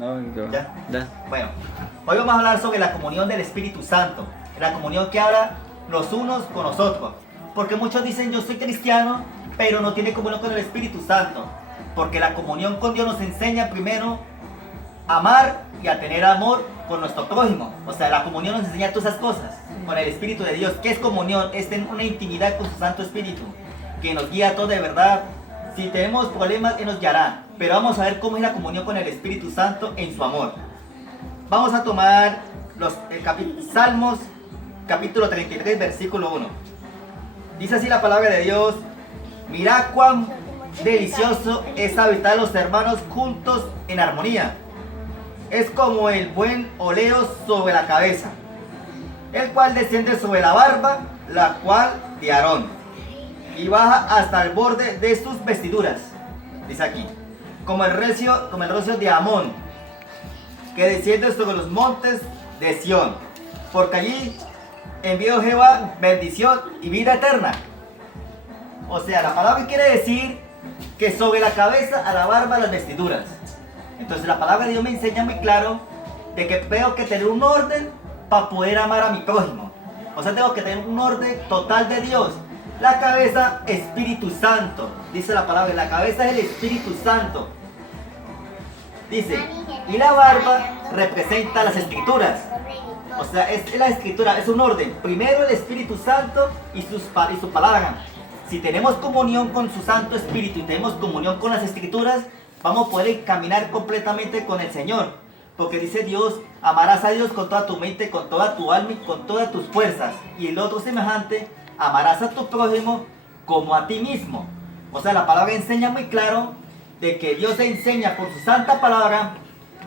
No, ¿Ya? ya. Bueno, hoy vamos a hablar sobre la comunión del Espíritu Santo, la comunión que habla los unos con los otros. Porque muchos dicen yo soy cristiano, pero no tiene comunión con el Espíritu Santo. Porque la comunión con Dios nos enseña primero a amar y a tener amor con nuestro prójimo. O sea, la comunión nos enseña todas esas cosas. Con el Espíritu de Dios. ¿Qué es comunión? Es tener una intimidad con su Santo Espíritu, que nos guía a todo de verdad. Si tenemos problemas, Él nos guiará. Pero vamos a ver cómo es la comunión con el Espíritu Santo en su amor. Vamos a tomar los Salmos, capítulo 33, versículo 1. Dice así la palabra de Dios: mirad cuán delicioso es habitar los hermanos juntos en armonía. Es como el buen oleo sobre la cabeza, el cual desciende sobre la barba, la cual de Aarón, y baja hasta el borde de sus vestiduras. Dice aquí, como el rocío de Amón, que desciende sobre los montes de Sión, porque allí envió Jehová bendición y vida eterna. O sea, la palabra quiere decir que sobre la cabeza, a la barba, las vestiduras. Entonces la palabra de Dios me enseña muy claro de que tengo que tener un orden para poder amar a mi prójimo. O sea, tengo que tener un orden total de Dios. La cabeza, Espíritu Santo. Dice la palabra, la cabeza es el Espíritu Santo. Dice, y la barba representa las escrituras. O sea, es la escritura, es un orden. Primero el Espíritu Santo y su palabra. Si tenemos comunión con su Santo Espíritu y tenemos comunión con las escrituras, vamos a poder caminar completamente con el Señor. Porque dice Dios, amarás a Dios con toda tu mente, con toda tu alma y con todas tus fuerzas. Y el otro semejante, amarás a tu prójimo como a ti mismo. O sea, la palabra enseña muy claro de que Dios enseña por su santa palabra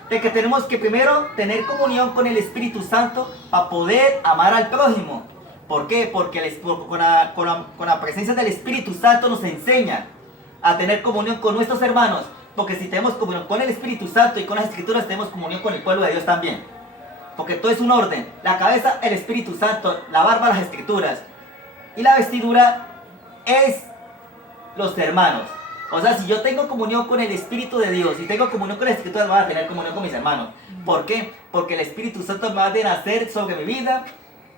de que tenemos que primero tener comunión con el Espíritu Santo para poder amar al prójimo. ¿Por qué? Porque con la presencia del Espíritu Santo nos enseña a tener comunión con nuestros hermanos. Porque si tenemos comunión con el Espíritu Santo y con las Escrituras, tenemos comunión con el pueblo de Dios también. Porque todo es un orden. La cabeza, el Espíritu Santo; la barba, las Escrituras; y la vestidura es los hermanos. O sea, si yo tengo comunión con el Espíritu de Dios y tengo comunión con las Escrituras, voy a tener comunión con mis hermanos. ¿Por qué? Porque el Espíritu Santo me va a nacer sobre mi vida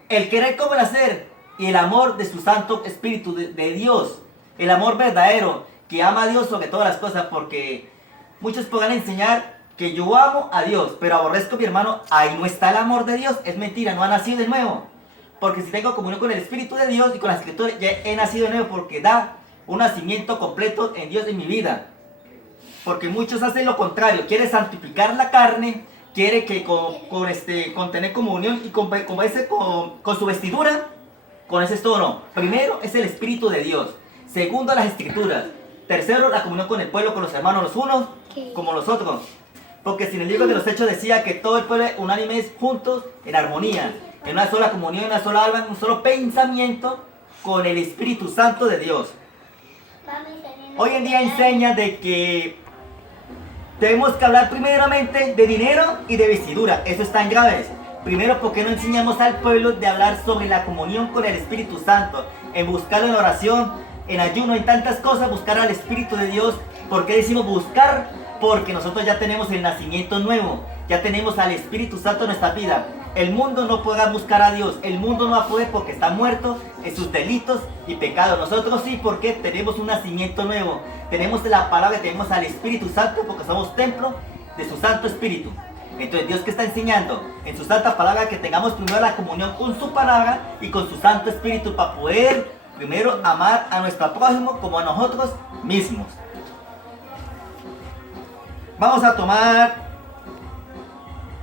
el querer como el hacer y el amor de su Santo Espíritu de Dios. El amor verdadero que ama a Dios sobre todas las cosas. Porque muchos podrán enseñar que yo amo a Dios, pero aborrezco a mi hermano. Ahí no está el amor de Dios. Es mentira, no ha nacido de nuevo. Porque si tengo comunión con el Espíritu de Dios y con las Escrituras, ya he nacido de nuevo, porque da un nacimiento completo en Dios en mi vida. Porque muchos hacen lo contrario, quiere santificar la carne, quiere que con tener comunión y con su vestidura, con ese es todo. No. Primero es el Espíritu de Dios, segundo las Escrituras, tercero la comunión con el pueblo, con los hermanos, los unos como los otros. Porque si en el libro de los Hechos decía que todo el pueblo unánime es juntos en armonía, en una sola comunión, en una sola alma, en un solo pensamiento con el Espíritu Santo de Dios. Hoy en día enseña de que tenemos que hablar primeramente de dinero y de vestidura. Eso está en graves. Primero, porque no enseñamos al pueblo de hablar sobre la comunión con el Espíritu Santo, en buscarlo en oración, en ayuno, en tantas cosas, buscar al Espíritu de Dios. ¿Por qué decimos buscar? Porque nosotros ya tenemos el nacimiento nuevo, ya tenemos al Espíritu Santo en nuestra vida. El mundo no podrá buscar a Dios, el mundo no va a poder porque está muerto en sus delitos y pecados. Nosotros sí, porque tenemos un nacimiento nuevo, tenemos la palabra, tenemos al Espíritu Santo, porque somos templo de su Santo Espíritu. Entonces Dios que está enseñando en su santa palabra que tengamos primero la comunión con su palabra y con su Santo Espíritu para poder primero amar a nuestro prójimo como a nosotros mismos. Vamos a tomar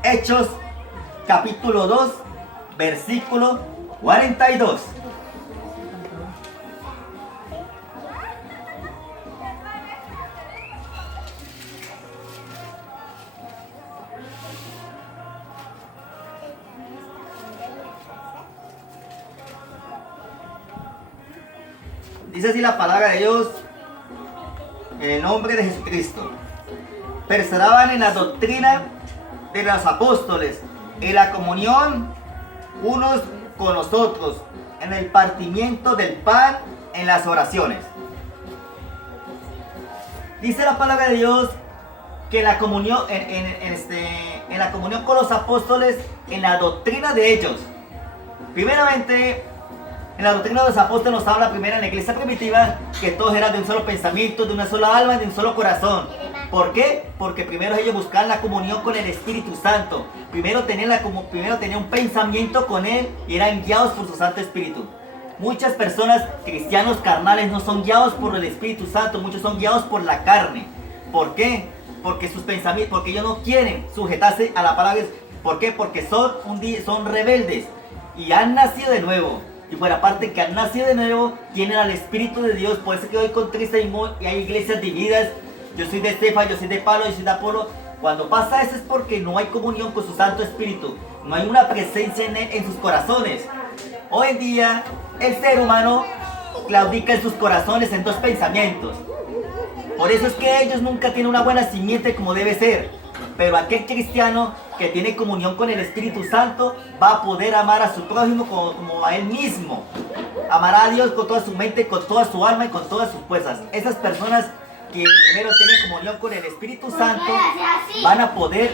Hechos capítulo 2, versículo 42. Dice así la palabra de Dios, en el nombre de Jesucristo. Perseveraban en la doctrina de los apóstoles, en la comunión unos con los otros, en el partimiento del pan, en las oraciones. Dice la palabra de Dios que la comunión, en la comunión con los apóstoles, en la doctrina de ellos. Primeramente, en la doctrina de los apóstoles nos habla primero en la iglesia primitiva que todos eran de un solo pensamiento, de una sola alma, de un solo corazón. ¿Por qué? Porque primero ellos buscaban la comunión con el Espíritu Santo. Primero tenían un pensamiento con Él y eran guiados por su Santo Espíritu. Muchas personas, cristianos carnales, no son guiados por el Espíritu Santo, muchos son guiados por la carne. ¿Por qué? Porque sus pensamientos, porque ellos no quieren sujetarse a la palabra. ¿Por qué? Porque son rebeldes y han nacido de nuevo. Y fuera parte que han nacido de nuevo, tienen al Espíritu de Dios. Por eso que hoy con triste y hay iglesias divididas. Yo soy de Estefa, yo soy de Pablo, yo soy de Apolo. Cuando pasa eso es porque no hay comunión con su Santo Espíritu. No hay una presencia en sus corazones. Hoy en día, el ser humano claudica en sus corazones en dos pensamientos. Por eso es que ellos nunca tienen una buena simiente como debe ser. Pero aquel cristiano que tiene comunión con el Espíritu Santo va a poder amar a su prójimo como a él mismo. Amará a Dios con toda su mente, con toda su alma y con todas sus fuerzas. Esas personas que primero tienen comunión con el Espíritu Santo van a poder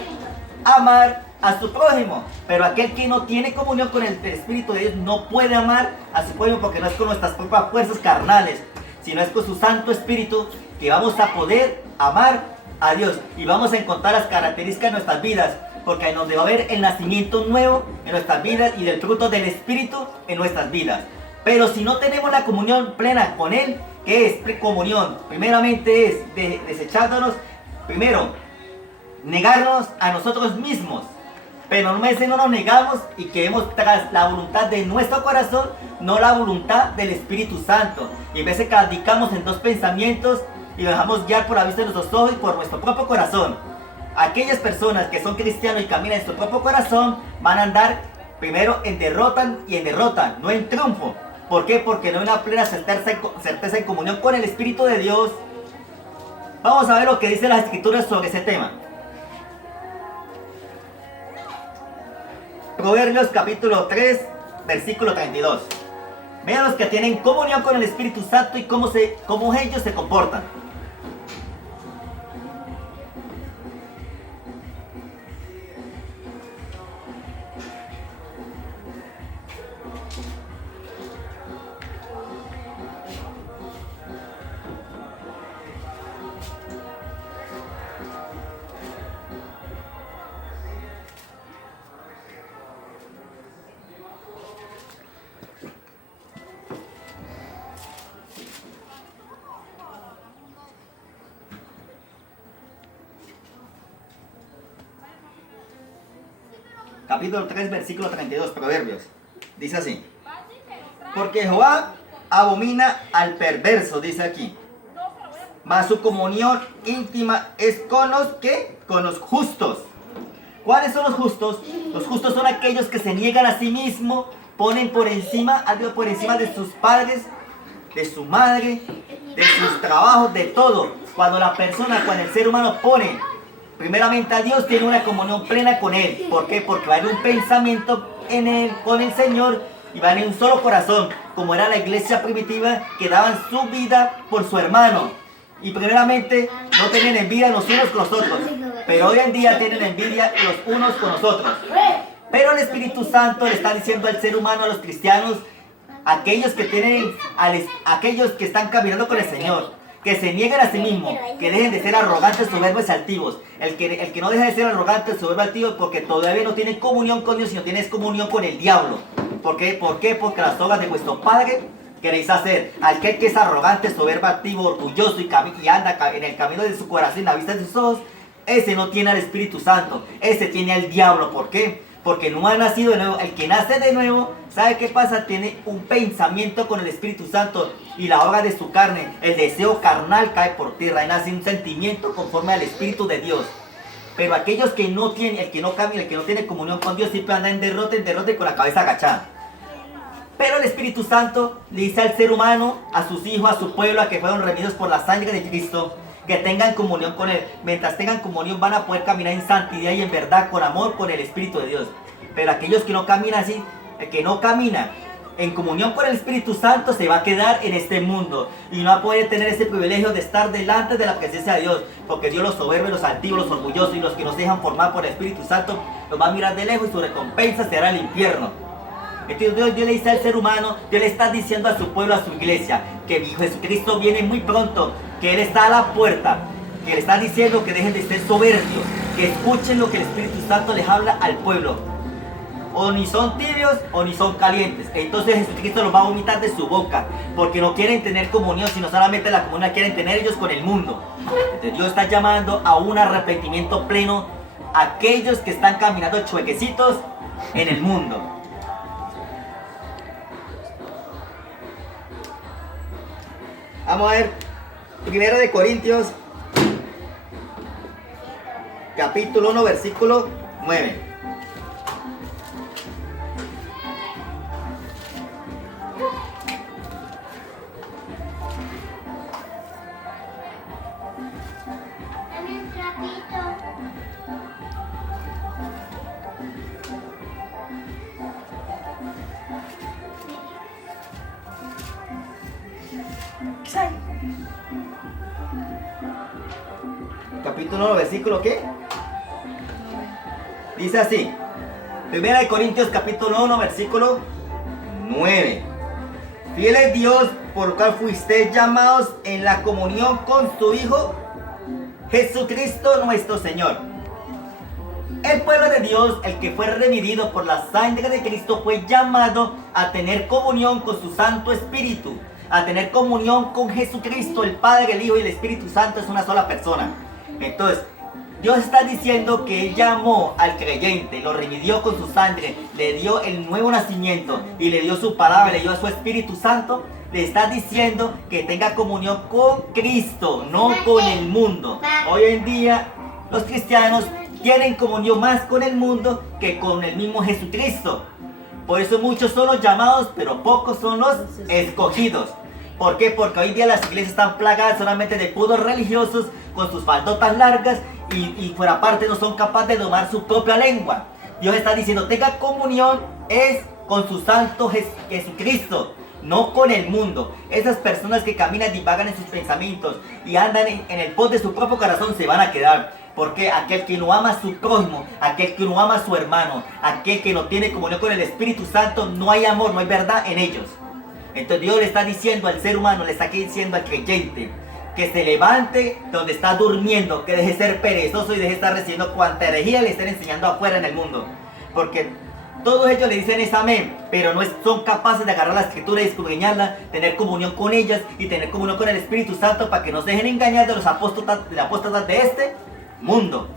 amar a su prójimo. Pero aquel que no tiene comunión con el Espíritu de Dios no puede amar a su prójimo, porque no es con nuestras propias fuerzas carnales, sino es con su Santo Espíritu que vamos a poder amar a Dios y vamos a encontrar las características de nuestras vidas, porque en donde va a haber el nacimiento nuevo en nuestras vidas y del fruto del Espíritu en nuestras vidas. Pero si no tenemos la comunión plena con Él, ¿qué es comunión? Primeramente es desechándonos, primero, negarnos a nosotros mismos. Pero no nos negamos y queremos tras la voluntad de nuestro corazón, no la voluntad del Espíritu Santo. Y en vez de claudicamos en dos pensamientos y lo dejamos guiar por la vista de nuestros ojos y por nuestro propio corazón. Aquellas personas que son cristianos y caminan en su propio corazón van a andar primero en derrota y en derrota, no en triunfo. ¿Por qué? Porque no hay una plena certeza en comunión con el Espíritu de Dios. Vamos a ver lo que dicen las Escrituras sobre ese tema. Proverbios capítulo 3, versículo 32. Vean los que tienen comunión con el Espíritu Santo y cómo ellos se comportan. Capítulo 3, versículo 32, Proverbios. Dice así: porque Jehová abomina al perverso, dice aquí, mas su comunión íntima es con los justos. ¿Cuáles son los justos? Los justos son aquellos que se niegan a sí mismos, ponen por encima a Dios, por encima de sus padres, de su madre, de sus trabajos, de todo. Cuando el ser humano pone primeramente a Dios, tiene una comunión plena con Él. ¿Por qué? Porque va en un pensamiento en Él, con el Señor, y van en un solo corazón, como era la iglesia primitiva, que daban su vida por su hermano. Y primeramente no tenían envidia los unos con los otros, pero hoy en día tienen envidia los unos con los otros. Pero el Espíritu Santo le está diciendo al ser humano, a los cristianos, aquellos que están caminando con el Señor, que se nieguen a sí mismos, que dejen de ser arrogantes, soberbios y altivos. El que no deja de ser arrogante, soberbio y altivo, porque todavía no tiene comunión con Dios, sino tiene comunión con el diablo. ¿Por qué? Porque las obras de vuestro Padre queréis hacer. Aquel que es arrogante, soberbio, altivo, orgulloso y anda en el camino de su corazón, en la vista de sus ojos, ese no tiene al Espíritu Santo, ese tiene al diablo. ¿Por qué? Porque no ha nacido de nuevo. El que nace de nuevo, ¿sabe qué pasa? Tiene un pensamiento con el Espíritu Santo y la obra de su carne, el deseo carnal cae por tierra y nace un sentimiento conforme al Espíritu de Dios. Pero aquellos que no tienen, el que no camina, el que no tiene comunión con Dios, siempre anda en derrota y con la cabeza agachada. Pero el Espíritu Santo le dice al ser humano, a sus hijos, a su pueblo, a que fueron redimidos por la sangre de Cristo, que tengan comunión con Él. Mientras tengan comunión van a poder caminar en santidad y en verdad, con amor, con el Espíritu de Dios. Pero aquellos que no caminan así, el que no camina en comunión con el Espíritu Santo se va a quedar en este mundo y no va a poder tener ese privilegio de estar delante de la presencia de Dios, porque Dios los soberbios, los altivos, los orgullosos y los que no se dejan formar por el Espíritu Santo los va a mirar de lejos y su recompensa será el infierno. Entonces Dios le dice al ser humano, Dios le está diciendo a su pueblo, a su iglesia, que Jesucristo viene muy pronto, que Él está a la puerta, que le está diciendo que dejen de ser soberbios, que escuchen lo que el Espíritu Santo les habla al pueblo. O ni son tibios o ni son calientes. Entonces Jesucristo los va a vomitar de su boca, porque no quieren tener comunión, sino solamente la comunión quieren tener ellos con el mundo. Entonces Dios está llamando a un arrepentimiento pleno a aquellos que están caminando chuequecitos en el mundo. Vamos a ver 1 Corintios capítulo 1 versículo 9. Capítulo 1, versículo ¿qué? Dice así. 1 Corintios capítulo 1, versículo 9. Fiel es Dios por lo cual fuisteis llamados en la comunión con su Hijo Jesucristo nuestro Señor. El pueblo de Dios, el que fue redimido por la sangre de Cristo, fue llamado a tener comunión con su Santo Espíritu, a tener comunión con Jesucristo, el Padre, el Hijo y el Espíritu Santo es una sola persona. Entonces, Dios está diciendo que Él llamó al creyente, lo redimió con su sangre, le dio el nuevo nacimiento y le dio su palabra, le dio a su Espíritu Santo. Le está diciendo que tenga comunión con Cristo, no con el mundo. Hoy en día los cristianos tienen comunión más con el mundo que con el mismo Jesucristo. Por eso muchos son los llamados, pero pocos son los escogidos. ¿Por qué? Porque hoy en día las iglesias están plagadas solamente de puros religiosos con sus faldotas largas y fuera parte no son capaces de domar su propia lengua. Dios está diciendo, tenga comunión es con su santo Jesucristo, no con el mundo. Esas personas que caminan, divagan en sus pensamientos y andan en el pos de su propio corazón se van a quedar. Porque aquel que no ama a su prójimo, aquel que no ama a su hermano, aquel que no tiene comunión con el Espíritu Santo, no hay amor, no hay verdad en ellos. Entonces Dios le está diciendo al ser humano, le está diciendo al creyente, que se levante donde está durmiendo, que deje de ser perezoso y deje de estar recibiendo cuanta herejía le estén enseñando afuera en el mundo. Porque todos ellos le dicen es amén, pero no son capaces de agarrar la escritura y escudriñarla, tener comunión con ellas y tener comunión con el Espíritu Santo para que no se dejen engañar de los apóstatas de este mundo.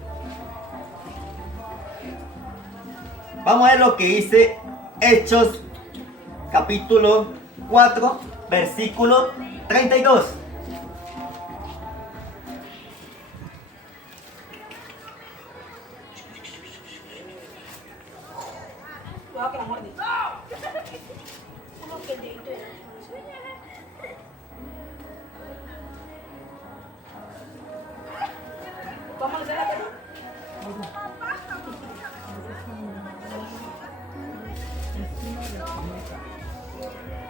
Vamos a ver lo que dice Hechos capítulo 4 versículo 32.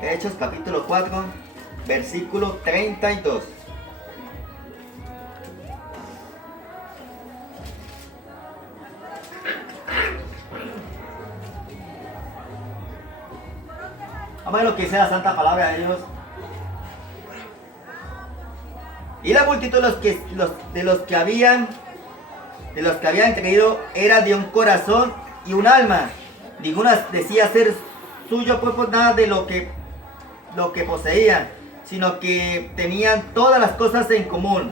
Hechos capítulo 4 versículo 32. Vamos a ver lo que dice la santa palabra de Dios. Y la multitud de los que habían creído era de un corazón y un alma. Ninguno decía ser suyo pues nada de lo que poseían, sino que tenían todas las cosas en común.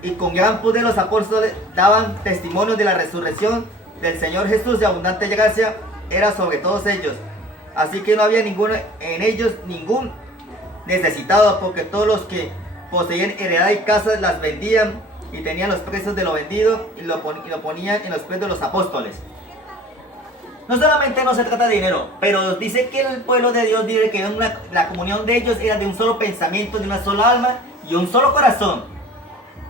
Y con gran poder los apóstoles daban testimonio de la resurrección del Señor Jesús, y abundante gracia era sobre todos ellos. Así que no había en ellos ningún necesitado, porque todos los que poseían heredad y casas las vendían y tenían los precios de lo vendido y lo ponían en los pies de los apóstoles. No solamente no se trata de dinero, pero dice que el pueblo de Dios dice que la comunión de ellos era de un solo pensamiento, de una sola alma y un solo corazón.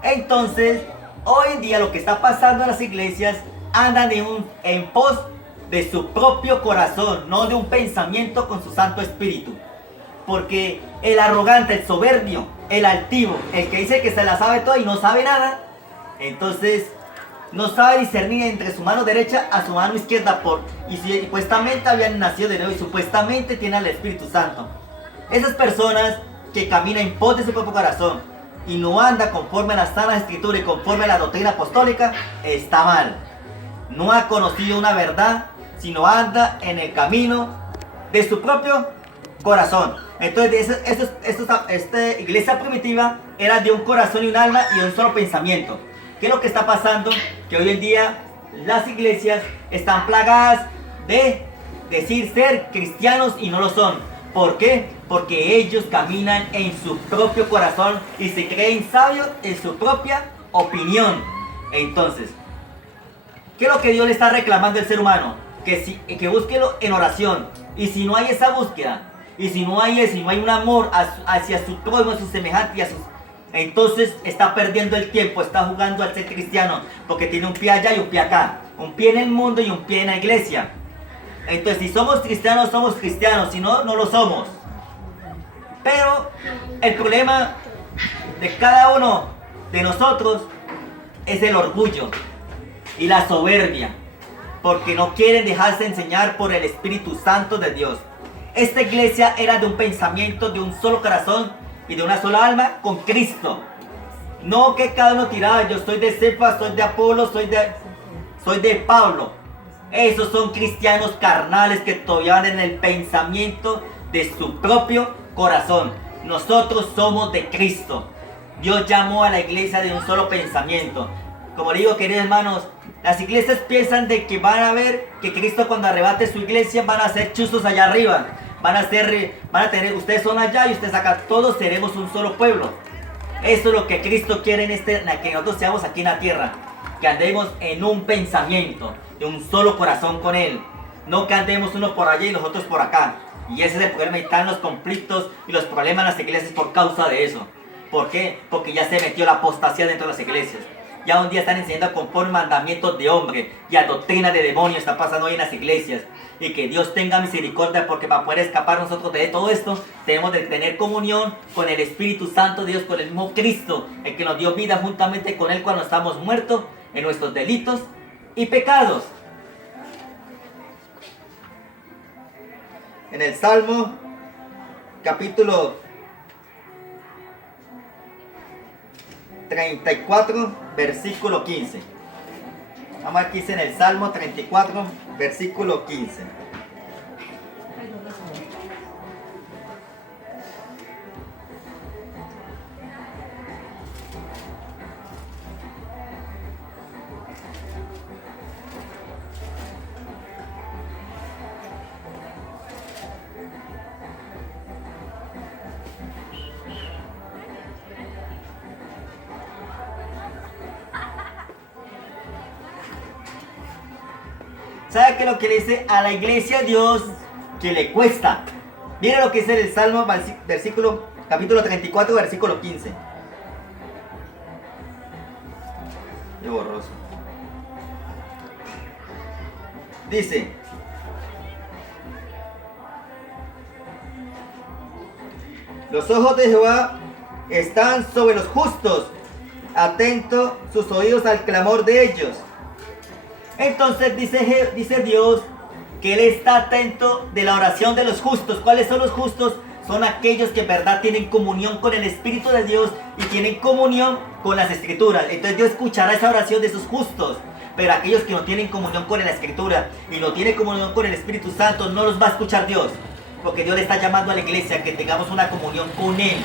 Entonces, hoy en día lo que está pasando en las iglesias, andan en pos de su propio corazón, no de un pensamiento con su Santo Espíritu. Porque el arrogante, el soberbio, el altivo, el que dice que se la sabe todo y no sabe nada, entonces no sabe discernir entre su mano derecha a su mano izquierda, y supuestamente habían nacido de nuevo y supuestamente tienen al Espíritu Santo. Esas personas que caminan en pos de su propio corazón y no anda conforme a las sanas escrituras y conforme a la doctrina apostólica, está mal. No ha conocido una verdad, sino anda en el camino de su propio corazón. Entonces esta iglesia primitiva era de un corazón y un alma y de un solo pensamiento. ¿Qué es lo que está pasando? Que hoy en día las iglesias están plagadas de decir ser cristianos y no lo son. ¿Por qué? Porque ellos caminan en su propio corazón y se creen sabios en su propia opinión. Entonces, ¿qué es lo que Dios le está reclamando al ser humano? Que búsquelo en oración. Y si no hay esa búsqueda, y si no hay un amor hacia su prójimo, a su semejante, entonces está perdiendo el tiempo, está jugando al ser cristiano, porque tiene un pie allá y un pie acá, un pie en el mundo y un pie en la iglesia. Entonces, si somos cristianos, si no, no lo somos. Pero el problema de cada uno de nosotros es el orgullo y la soberbia, porque no quieren dejarse enseñar por el Espíritu Santo de Dios. Esta iglesia era de un pensamiento, de un solo corazón y de una sola alma con Cristo. No que cada uno tiraba, yo soy de Cefas, soy de Apolo, soy de Pablo. Esos son cristianos carnales que todavía van en el pensamiento de su propio corazón. Nosotros somos de Cristo. Dios llamó a la iglesia de un solo pensamiento. Como digo, queridos hermanos, las iglesias piensan de que van a ver que Cristo cuando arrebate su iglesia van a ser chuzos allá arriba. Van a tener, ustedes son allá y ustedes acá, todos seremos un solo pueblo. Eso es lo que Cristo quiere que nosotros seamos aquí en la tierra. Que andemos en un pensamiento, de un solo corazón con Él. No que andemos uno por allá y los otros por acá. Y ese es el problema, y están los conflictos y los problemas en las iglesias por causa de eso. ¿Por qué? Porque ya se metió la apostasía dentro de las iglesias. Ya un día están enseñando conforme mandamientos de hombre y a doctrina de demonios está pasando hoy en las iglesias. Y que Dios tenga misericordia, porque para poder escapar nosotros de todo esto tenemos de tener comunión con el Espíritu Santo de Dios, con el mismo Cristo, el que nos dio vida juntamente con Él cuando estamos muertos en nuestros delitos y pecados. En el Salmo capítulo 34 versículo 15. Vamos aquí en el Salmo 34 versículo 15. ¿Sabe qué es lo que le dice a la iglesia Dios que le cuesta? Mira lo que dice el Salmo capítulo 34 versículo 15. Qué borroso. Dice: los ojos de Jehová están sobre los justos, atentos sus oídos al clamor de ellos. Entonces dice Dios que Él está atento de la oración de los justos. ¿Cuáles son los justos? Son aquellos que en verdad tienen comunión con el Espíritu de Dios y tienen comunión con las Escrituras. Entonces Dios escuchará esa oración de esos justos. Pero aquellos que no tienen comunión con la Escritura y no tienen comunión con el Espíritu Santo, no los va a escuchar Dios. Porque Dios le está llamando a la iglesia que tengamos una comunión con Él,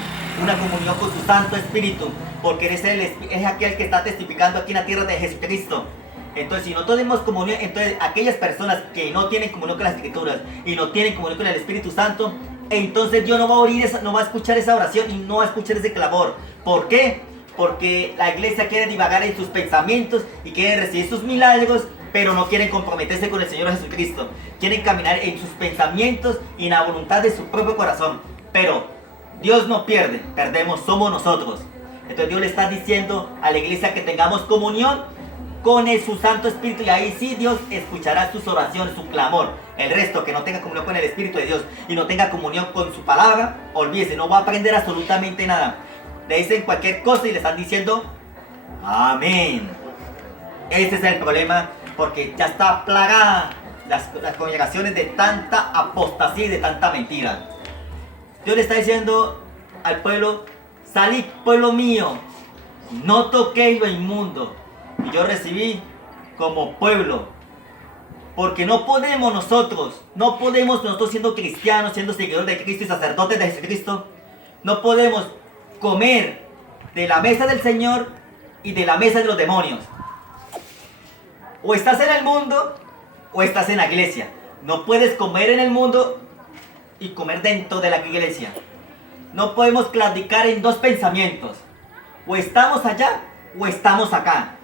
una comunión con su Santo Espíritu. Porque es aquel que está testificando aquí en la tierra de Jesucristo. Entonces, si no tenemos comunión, entonces aquellas personas que no tienen comunión con las Escrituras y no tienen comunión con el Espíritu Santo, entonces Dios no va a oír no va a escuchar esa oración y no va a escuchar ese clamor. ¿Por qué? Porque la iglesia quiere divagar en sus pensamientos y quiere recibir sus milagros, pero no quieren comprometerse con el Señor Jesucristo. Quieren caminar en sus pensamientos y en la voluntad de su propio corazón. Pero Dios no pierde, perdemos somos nosotros. Entonces Dios le está diciendo a la iglesia que tengamos comunión con su Santo Espíritu, y ahí sí Dios escuchará sus oraciones, su clamor. El resto que no tenga comunión con el Espíritu de Dios y no tenga comunión con su palabra, olvídese, no va a aprender absolutamente nada. Le dicen cualquier cosa y le están diciendo amén. Ese es el problema, porque ya está plagada las congregaciones de tanta apostasía y de tanta mentira. Dios le está diciendo al pueblo: salid, pueblo mío, no toquéis lo inmundo. Y yo recibí como pueblo, porque no podemos nosotros siendo cristianos, siendo seguidores de Cristo y sacerdotes de Jesucristo, no podemos comer de la mesa del Señor y de la mesa de los demonios. O estás en el mundo o estás en la iglesia. No puedes comer en el mundo y comer dentro de la iglesia. No podemos claudicar en dos pensamientos. O estamos allá o estamos acá.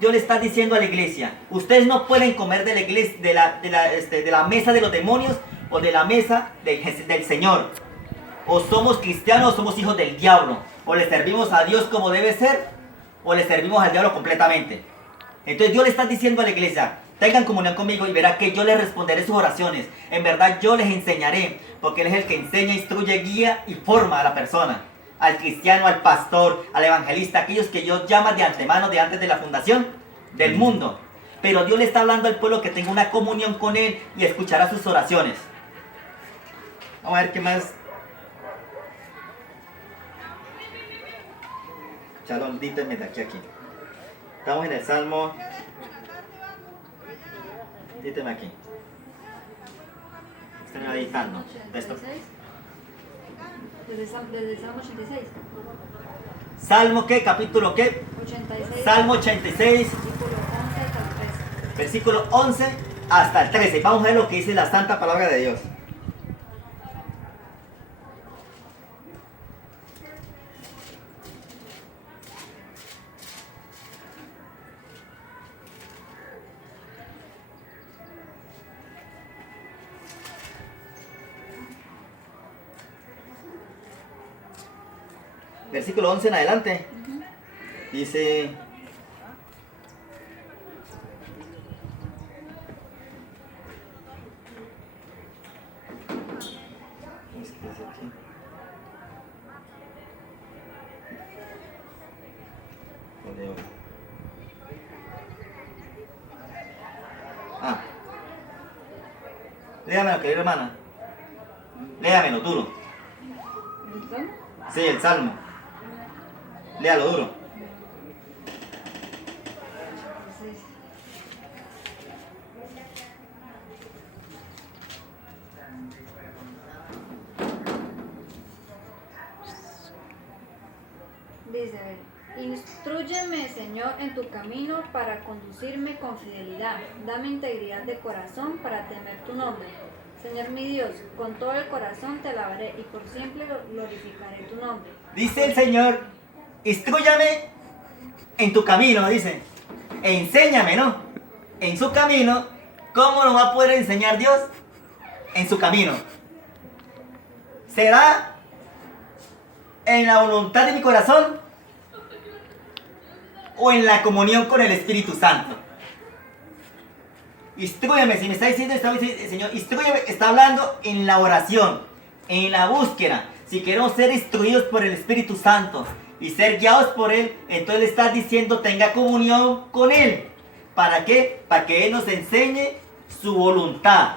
Dios le está diciendo a la iglesia: ustedes no pueden comer de la iglesia, de la mesa de los demonios o de la mesa del Señor. O somos cristianos o somos hijos del diablo. O le servimos a Dios como debe ser, o le servimos al diablo completamente. Entonces Dios le está diciendo a la iglesia: tengan comunión conmigo y verá que yo les responderé sus oraciones. En verdad yo les enseñaré, porque Él es el que enseña, instruye, guía y forma a la persona. Al cristiano, al pastor, al evangelista, aquellos que Dios llama de antemano, de antes de la fundación del mundo. Pero Dios le está hablando al pueblo que tenga una comunión con Él y escuchará sus oraciones. Vamos a ver qué más. Shalom, dítenme de aquí a aquí. Estamos en el Salmo. Dítenme aquí. Están editando. Esto. Desde el Salmo 86. ¿Salmo qué? ¿Capítulo qué? 86. Salmo 86. Versículo 11 hasta el 13. Versículo 11 hasta el 13. Vamos a ver lo que dice la santa palabra de Dios. Versículo 11 en adelante. Dice: léamelo, querida hermana. Léamelo duro. ¿Listo? Sí, el Salmo. Léalo duro. 86. Dice, a ver, instrúyeme, Señor, en tu camino para conducirme con fidelidad. Dame integridad de corazón para temer tu nombre. Señor mi Dios, con todo el corazón te alabaré y por siempre glorificaré tu nombre. Dice el Señor: instrúyame en tu camino, dice. Enséñame, ¿no? En su camino. ¿Cómo nos va a poder enseñar Dios? En su camino. ¿Será en la voluntad de mi corazón o en la comunión con el Espíritu Santo? Instrúyame, si me está diciendo el Señor, instrúyame, está hablando en la oración, en la búsqueda. Si queremos ser instruidos por el Espíritu Santo y ser guiados por Él, entonces le está diciendo: tenga comunión con Él. ¿Para qué? Para que Él nos enseñe su voluntad.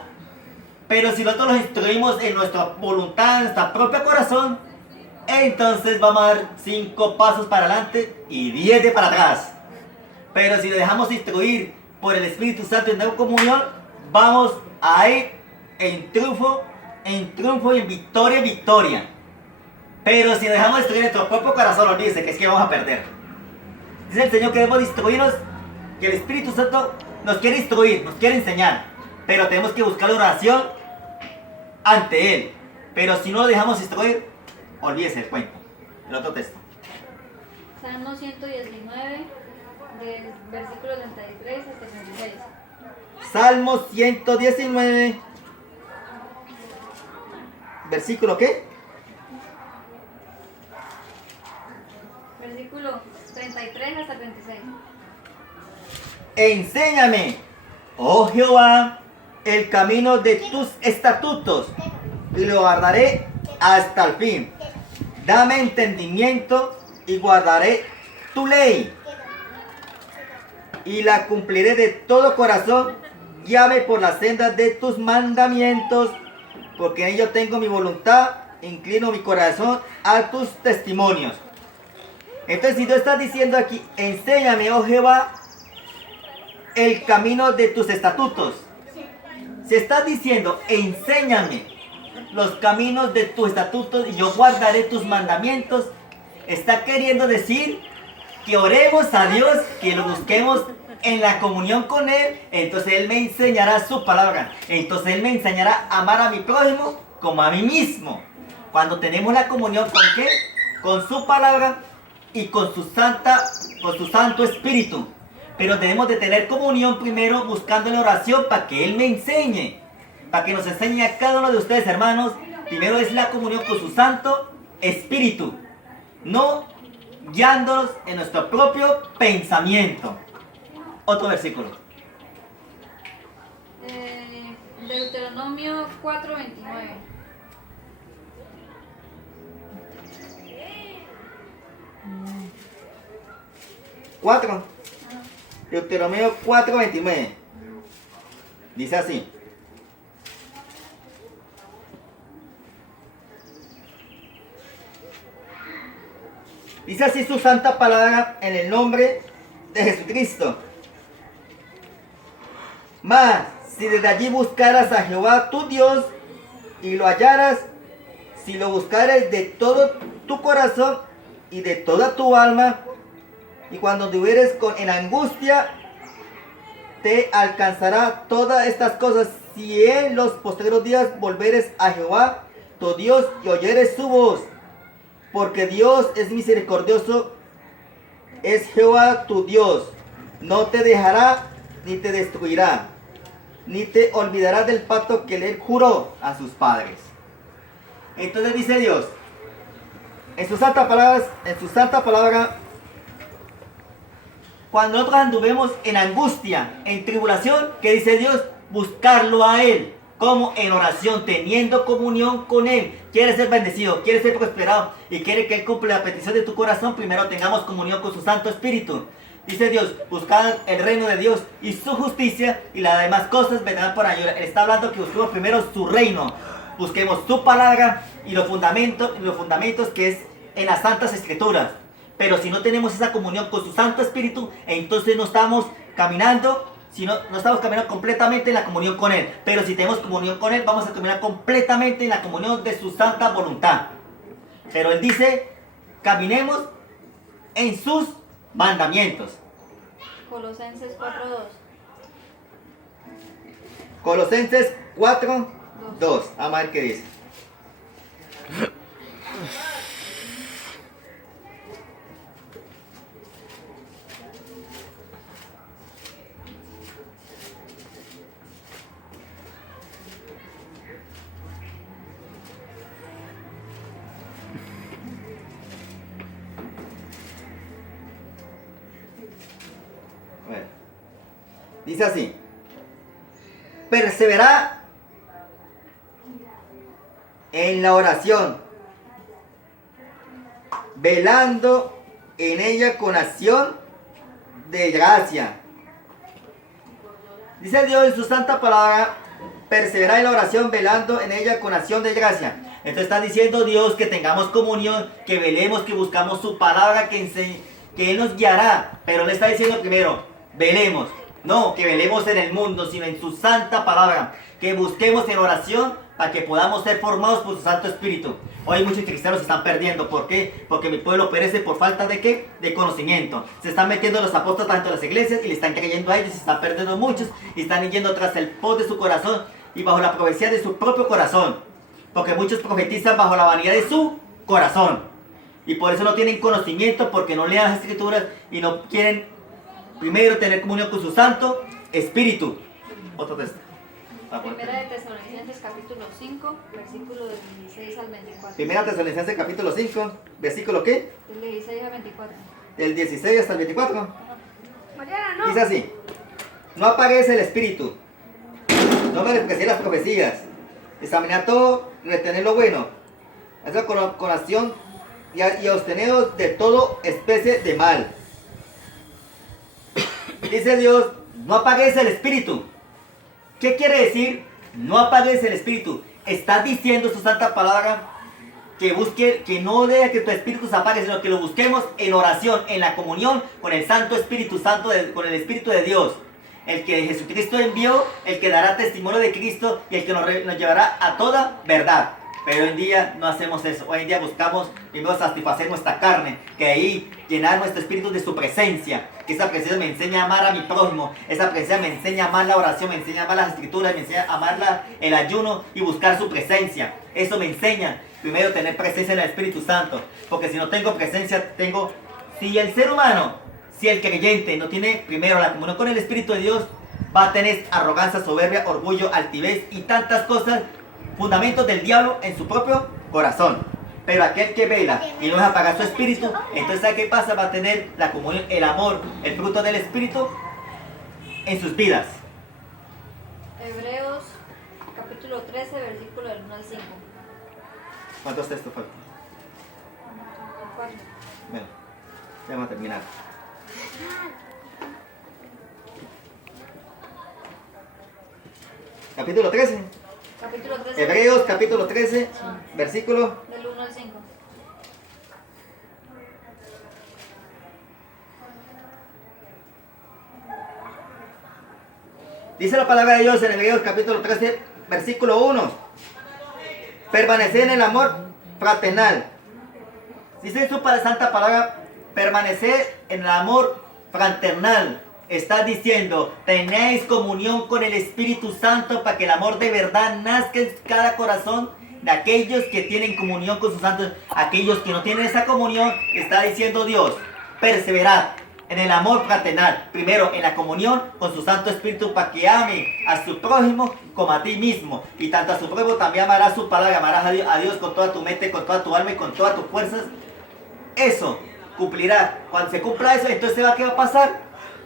Pero si nosotros nos instruimos en nuestra voluntad, en nuestro propio corazón, entonces vamos a dar 5 pasos para adelante y 10 de para atrás. Pero si le dejamos instruir por el Espíritu Santo en comunión, vamos a ir en triunfo y en victoria. Pero si dejamos instruir en nuestro propio corazón, olvídese que es que vamos a perder. Dice el Señor que debemos instruirnos, que el Espíritu Santo nos quiere instruir, nos quiere enseñar, pero tenemos que buscar la oración ante Él. Pero si no lo dejamos instruir, olvídese el cuento. El otro texto. Salmo 119, del versículo 33 hasta 36. Salmo 119. ¿Versículo qué? Versículo 33 hasta 36. Enséñame, oh Jehová, el camino de tus estatutos y lo guardaré hasta el fin. Dame entendimiento y guardaré tu ley y la cumpliré de todo corazón. Guíame por las sendas de tus mandamientos, porque en ello tengo mi voluntad. Inclino mi corazón a tus testimonios. Entonces, si Dios está diciendo aquí, enséñame, oh Jehová, el camino de tus estatutos. Si está diciendo, enséñame los caminos de tus estatutos y yo guardaré tus mandamientos, está queriendo decir que oremos a Dios, que lo busquemos en la comunión con Él. Entonces Él me enseñará su palabra. Entonces Él me enseñará a amar a mi prójimo como a mí mismo. Cuando tenemos la comunión con ¿qué? Con su palabra y con su Santo Espíritu. Pero debemos de tener comunión primero buscando la oración para que Él me enseñe. Para que nos enseñe a cada uno de ustedes, hermanos. Primero es la comunión con su Santo Espíritu. No guiándonos en nuestro propio pensamiento. Otro versículo. Deuteronomio 4:29. 4. Deuteronomio 4:29. Dice así. Dice así su santa palabra en el nombre de Jesucristo. Mas, si desde allí buscaras a Jehová tu Dios y lo hallaras, si lo buscares de todo tu corazón y de toda tu alma, y cuando estuvieres en angustia, te alcanzará todas estas cosas, si en los posteriores días volveres a Jehová tu Dios y oyeres su voz, porque Dios es misericordioso, es Jehová tu Dios, no te dejará ni te destruirá, ni te olvidará del pacto que Él juró a sus padres. Entonces dice Dios, en sus santas palabras, cuando nosotros anduvemos en angustia, en tribulación, ¿qué dice Dios? Buscarlo a Él, como en oración, teniendo comunión con Él. Quiere ser bendecido, quiere ser prosperado y quiere que Él cumpla la petición de tu corazón. Primero tengamos comunión con su Santo Espíritu. Dice Dios, buscad el reino de Dios y su justicia y las demás cosas vendrán por añadidura. Él está hablando que busquemos primero su reino, busquemos su palabra y los fundamentos que es en las Santas Escrituras. Pero si no tenemos esa comunión con su Santo Espíritu, entonces no estamos caminando, no estamos caminando completamente en la comunión con Él. Pero si tenemos comunión con Él, vamos a caminar completamente en la comunión de su santa voluntad. Pero Él dice, caminemos en sus mandamientos. Colosenses 4:2. Colosenses 4:2. Vamos a ver qué dice. Dice así: persevera en la oración, velando en ella con acción de gracia. Dice Dios en su santa palabra, persevera en la oración, velando en ella con acción de gracia. Entonces está diciendo Dios que tengamos comunión, que velemos, que buscamos su palabra, que Él nos guiará. Pero le está diciendo primero, velemos. No que velemos en el mundo, sino en su santa palabra. Que busquemos en oración para que podamos ser formados por su Santo Espíritu. Hoy muchos cristianos se están perdiendo. ¿Por qué? Porque mi pueblo perece por falta de ¿qué? De conocimiento. Se están metiendo los apóstoles tanto en las iglesias y le están creyendo a ellos y se están perdiendo muchos. Y están yendo tras el poder de su corazón y bajo la profecía de su propio corazón. Porque muchos profetizan bajo la vanidad de su corazón. Y por eso no tienen conocimiento, porque no leen las escrituras y no quieren primero tener comunión con su Santo Espíritu. Otro texto. Primera de Tesalonicenses capítulo 5, versículo del 16 al 24. Primera Tesalonicenses capítulo 5, versículo ¿qué? Del 16 al 24. Del 16 hasta el 24. Dice así: no apagues el espíritu, no menosprecies las profecías, examinad todo, retened lo bueno, haced con acción y absteneos de todo especie de mal. Dice Dios, no apagues el espíritu. ¿Qué quiere decir? No apagues el espíritu. Está diciendo su santa palabra que no deje que tu espíritu se apague, sino que lo busquemos en oración, en la comunión con el Santo Espíritu Santo, con el Espíritu de Dios. El que Jesucristo envió, el que dará testimonio de Cristo y el que nos llevará a toda verdad. Pero hoy en día no hacemos eso. Hoy en día buscamos primero satisfacer nuestra carne, que ahí llenar nuestro espíritu de su presencia. Que esa presencia me enseña a amar a mi prójimo. Esa presencia me enseña a amar la oración, me enseña a amar las escrituras, me enseña a amar el ayuno y buscar su presencia. Eso me enseña primero tener presencia en el Espíritu Santo. Porque si no tengo presencia, si el ser humano, si el creyente no tiene primero la comunión con el Espíritu de Dios, va a tener arrogancia, soberbia, orgullo, altivez y tantas cosas, fundamentos del diablo en su propio corazón. Pero aquel que vela y no deja apagar su espíritu, entonces ¿sabe qué pasa? Va a tener la comunión, el amor, el fruto del Espíritu en sus vidas. Hebreos capítulo 13, versículo del 1 al 5. ¿Cuántos textos faltan? 4. Bueno, ya vamos a terminar. Capítulo 13. Capítulo 13. Hebreos capítulo 13, versículo Del 1 al 5. dice la palabra de Dios en Hebreos capítulo 13, versículo 1. Permanecer en el amor fraternal. Dice su santa palabra, permanecer en el amor fraternal. Está diciendo, tenéis comunión con el Espíritu Santo para que el amor de verdad nazca en cada corazón de aquellos que tienen comunión con sus santos. Aquellos que no tienen esa comunión, está diciendo Dios, perseverad en el amor fraternal. Primero en la comunión con su Santo Espíritu para que ame a su prójimo como a ti mismo. Y tanto a su prójimo también amarás su palabra, amarás a Dios con toda tu mente, con toda tu alma y con todas tus fuerzas. Eso cumplirá. Cuando se cumpla eso, entonces ¿qué va a pasar?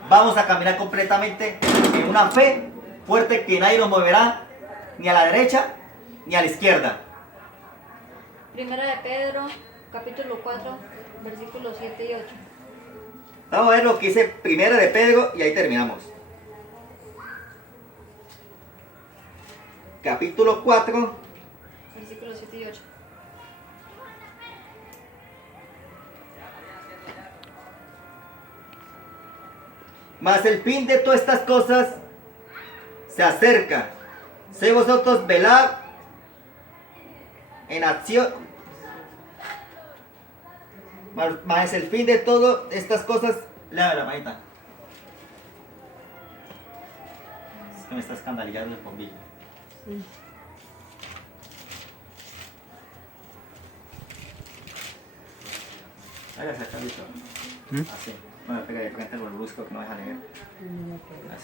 Vamos a caminar completamente en una fe fuerte que nadie nos moverá ni a la derecha ni a la izquierda. Primera de Pedro, capítulo 4, versículos 7 y 8. Vamos a ver lo que dice Primera de Pedro y ahí terminamos. Capítulo 4, Versículos 7 y 8. mas el fin de todas estas cosas se acerca. Sé vosotros velad en acción. Mas el fin de todas estas cosas. Lea la manita. Es que me está escandalizando el bombillo. Hágase acá, listo. Así. Bueno, pega de frente al busco que no deja leer. Así.